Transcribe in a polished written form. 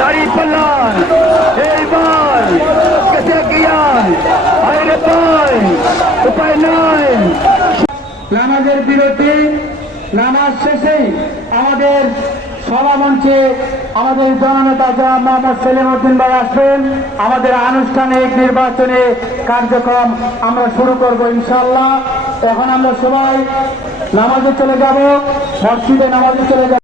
দাড়ি পাল্লান এইবার কেসে গিয়ান আইনে পাই উপায় নাই। নামাজের বিরতি, নামাজ শেষেই আমাদের সভামঞ্চে আমাদের জননেতা জনাব মোহাম্মদ সেলিম উদ্দিন ভাই আসবেন। আমাদের আনুষ্ঠানিক নির্বাচনী কার্যক্রম আমরা শুরু করব ইনশাআল্লাহ। এখন আমরা সবাই নামাজে চলে যাব, মসজিদে নামাজে চলে যাব।